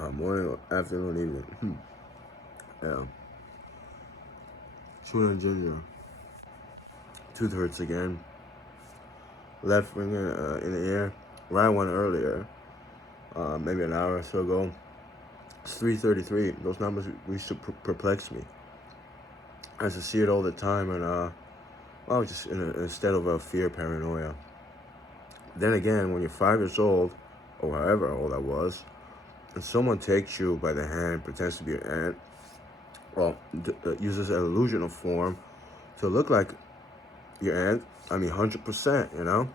Morning, afternoon, evening. Yeah. Tuna and ginger. Tooth hurts again. Left finger in the air. Right one earlier, maybe an hour or so ago. It's 3:33. Those numbers used to perplex me. I used to see it all the time, and well, just instead of a fear, paranoia. Then again, when you're 5 years old, or however old I was, and someone takes you by the hand, pretends to be your aunt, well, uses an illusional form to look like your aunt. I mean, 100%,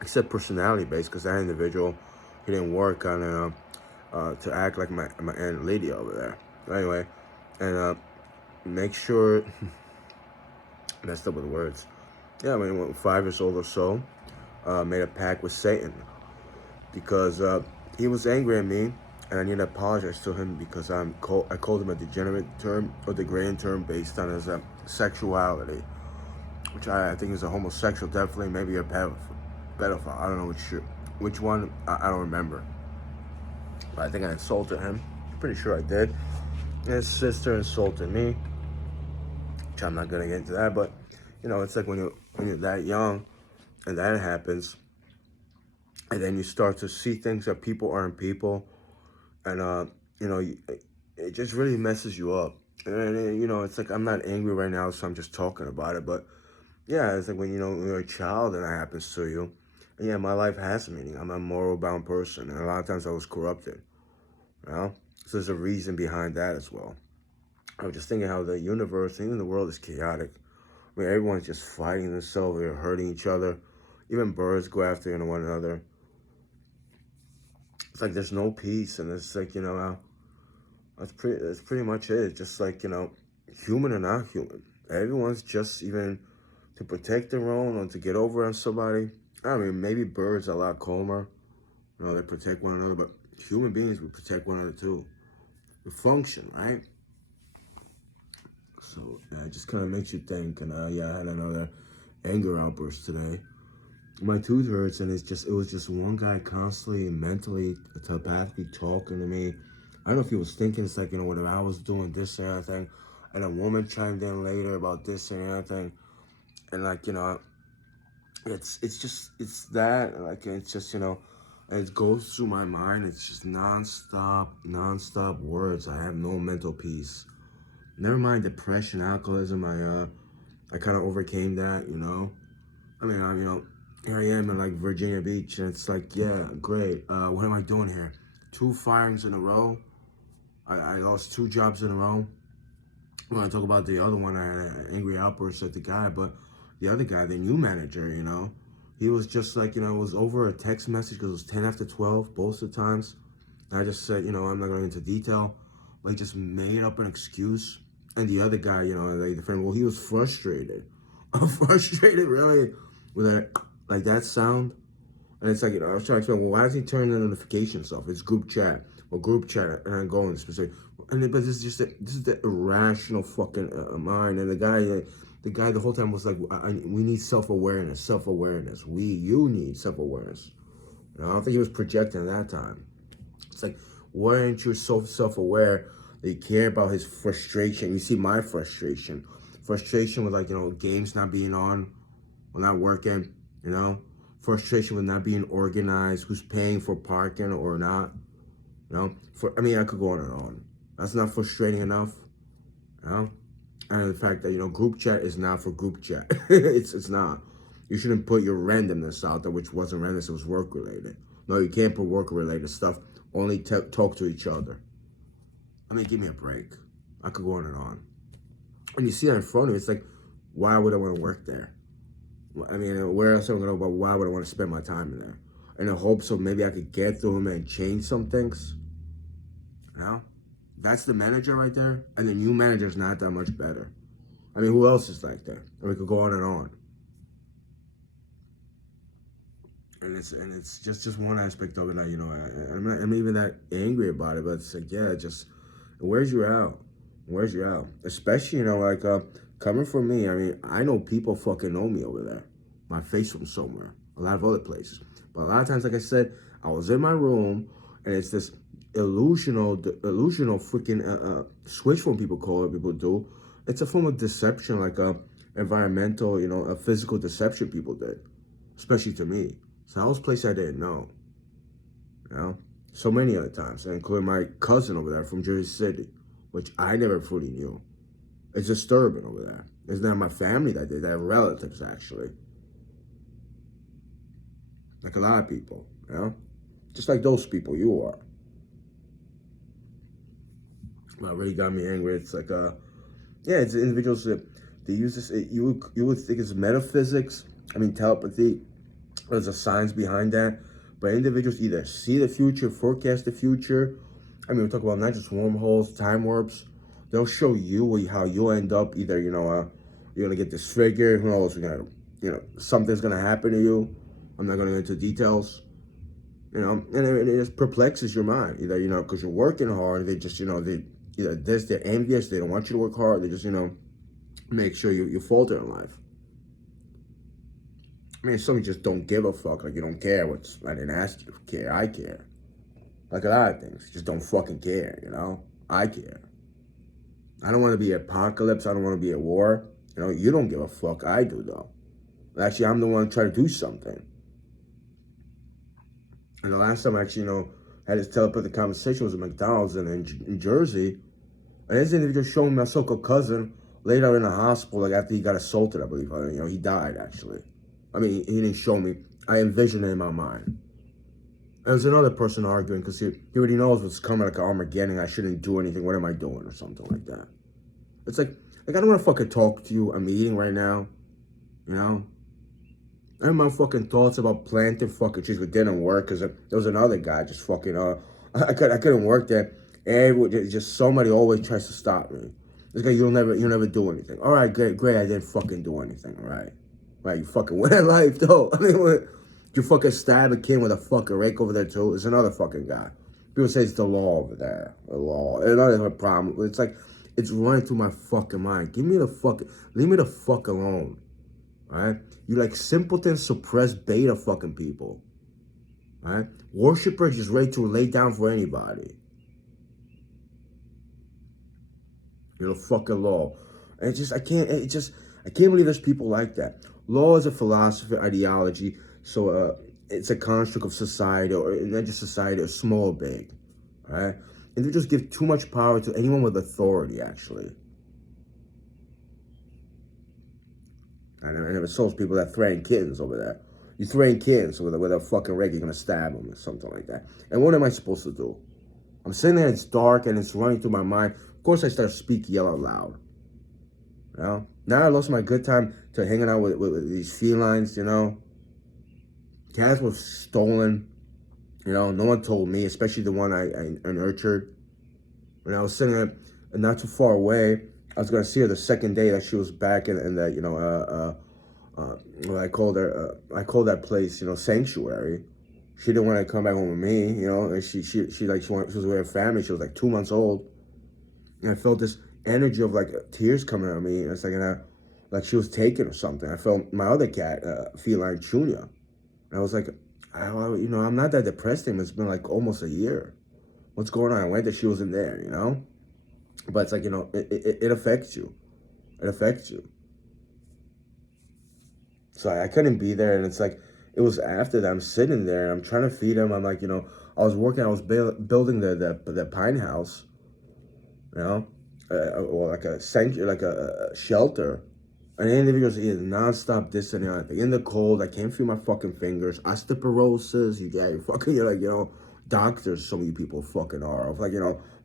except personality based, because that individual, he didn't work on to act like my aunt Lydia over there. Anyway, and make sure messed up with words. Yeah, I mean, when 5 years old or so, made a pact with Satan because he was angry at me, and I need to apologize to him because I called him a degenerate term or degrading term based on his sexuality, which I think is a homosexual, definitely, maybe a pedophile. I don't know which one. I don't remember. But I think I insulted him. Pretty sure I did. And his sister insulted me, which I'm not gonna get into that. But it's like when you're that young, and that happens, and then you start to see things that people aren't people, and it just really messes you up. And it's like I'm not angry right now, so I'm just talking about it. But yeah, it's like when you're a child and that happens to you. And yeah, my life has meaning. I'm a moral bound person, and a lot of times I was corrupted. So there's a reason behind that as well. I was just thinking how the universe and even the world is chaotic. I mean, everyone's just fighting themselves, they're hurting each other. Even birds go after one another. It's like there's no peace, and it's like that's pretty much it. Just like human or not human, everyone's just even to protect their own or to get over on somebody. I mean, maybe birds are a lot calmer. They protect one another, but human beings would protect one another too. The function, right? So yeah, it just kind of makes you think. And yeah, I had another anger outburst today. My tooth hurts, and it was just one guy constantly mentally, telepathically talking to me. I don't know if he was thinking it's like whatever I was doing, this and that thing, and a woman chimed in later about this and that thing, and like it's that like it's just and it goes through my mind. It's just nonstop words. I have no mental peace. Never mind depression, alcoholism. I kind of overcame that. I mean, here I am in like Virginia Beach, and it's like, yeah, great. What am I doing here? 2 firings in a row. I lost 2 jobs in a row. When I talk about the other one, I had an angry outburst at the guy, but the other guy, the new manager, he was just like, it was over a text message because it was 10 after 12 both of the times. And I just said, I'm not going into detail. Like, just made up an excuse. And the other guy, like the friend, well, he was frustrated. Frustrated, really, with like that sound. And it's like, I was trying to explain, well, why does he turn the notifications off? It's group chat. Well, group chat, and I'm going specific. But this is this is the irrational fucking mind. And the guy the whole time was like, we need self-awareness, self-awareness. You need self-awareness. And I don't think he was projecting at that time. It's like, why aren't you so self-aware that you care about his frustration? You see my frustration. Frustration with games not being on, or not working. Frustration with not being organized, who's paying for parking or not. I could go on and on. That's not frustrating enough. You know? And the fact that, group chat is not for group chat. it's not. You shouldn't put your randomness out there, which wasn't randomness, it was work related. No, you can't put work related stuff. Only talk to each other. I mean, give me a break. I could go on and on. And you see that in front of you, it's like, why would I want to work there? I mean, where else am I going to go, but why would I want to spend my time in there? In the hopes of maybe I could get through them and change some things. That's the manager right there. And the new manager's not that much better. I mean, who else is like that? And we could go on and on. And it's just one aspect of it that, I'm even that angry about it, but it's like, yeah, it wears you out. It wears you out. Especially, like, coming from me, I mean, I know people fucking know me over there. My face from somewhere. A lot of other places. But a lot of times, like I said, I was in my room, and it's this illusional freaking switch phone people call it, people do. It's a form of deception, like a environmental, a physical deception people did, especially to me. So I was places I didn't know, so many other times, including my cousin over there from Jersey City, which I never fully knew. It's disturbing over there. It's not my family that did that, relatives actually. Like a lot of people, just like those people you are. What really got me angry, it's like it's individuals that they use this. You would think it's metaphysics. I mean telepathy. There's a science behind that, but individuals either see the future, forecast the future. I mean, we talk about not just wormholes, time warps. They'll show you how you'll end up. Either you're gonna get disfigured. Who knows? You're gonna something's gonna happen to you. I'm not gonna go into details. And it just perplexes your mind. Either because you're working hard, they just they're envious. They don't want you to work hard. They just make sure you falter in life. I mean, some just don't give a fuck. Like, you don't care I didn't ask you to care. I care. Like a lot of things. Just don't fucking care, I care. I don't want to be an apocalypse. I don't want to be at war. You don't give a fuck. I do, though. Actually, I'm the one trying to do something. And the last time I actually, had this telepathic conversation was at McDonald's in Jersey. And this individual showed me my so-called cousin laid out in a hospital, like after he got assaulted, I believe. He died, actually. I mean, he didn't show me. I envisioned it in my mind. There's another person arguing because he already knows what's coming, like Armageddon. I shouldn't do anything. What am I doing? Or something like that. It's like I don't want to fucking talk to you. I'm eating right now. I have my fucking thoughts about planting fucking trees, but didn't work because there was another guy just fucking, I couldn't work there. Just somebody always tries to stop me. This guy, you'll never do anything. All right, great, I didn't fucking do anything, all right? Right, you fucking win at life, though. I mean, you fucking stab a kid with a fucking rake over there, too. It's another fucking guy. People say it's the law over there. The law. It's not a problem. It's like, it's running through my fucking mind. Leave me the fuck alone. All right? You like simpleton, suppressed beta fucking people. All right? Worshippers just ready to lay down for anybody. The fucking law. And I can't believe there's people like that. Law is a philosophy, ideology, so it's a construct of society, or not just society, or small or big, all right? And they just give too much power to anyone with authority, actually. I never saw people that threaten kittens over there. You threaten kittens with a fucking rake, you're gonna stab them or something like that. And what am I supposed to do? I'm sitting there, it's dark, and it's running through my mind. Of course, I start speaking, yell out loud. Now I lost my good time to hanging out with these felines, Cats were stolen, no one told me, especially the one I nurtured. When I was sitting there, not too far away, I was going to see her the second day that she was back in that, I called that place, sanctuary. She didn't want to come back home with me, and she was with her family. She was like 2 months old. And I felt this energy of like tears coming out of me. And it's like she was taken or something. I felt my other cat, feline Chunya. And I was like, I'm not that depressed anymore. It's been like almost a year. What's going on? I went there, she wasn't there, But it's like, it affects you. It affects you. So I couldn't be there. And it's like, it was after that I'm sitting there. I'm trying to feed him. I'm like, I was building the pine house. Or like a sanctuary, like a shelter. And the individuals eat nonstop this and that. In the cold, I can't feel my fucking fingers. Osteoporosis, you're like, doctors, some of you people fucking are. Of like,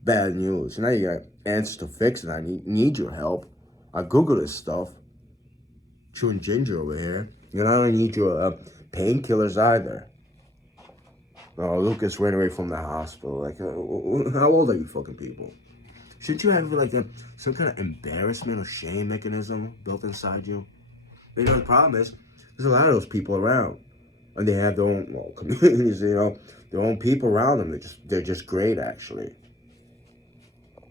bad news. Now you got answers to fix it. I need your help. I Google this stuff. Chewing ginger over here. I don't need your painkillers either. Oh, Lucas ran away from the hospital. Like, how old are you fucking people? Shouldn't you have like some kind of embarrassment or shame mechanism built inside you? The problem is, there's a lot of those people around. And they have their own communities, their own people around them. They're just great, actually.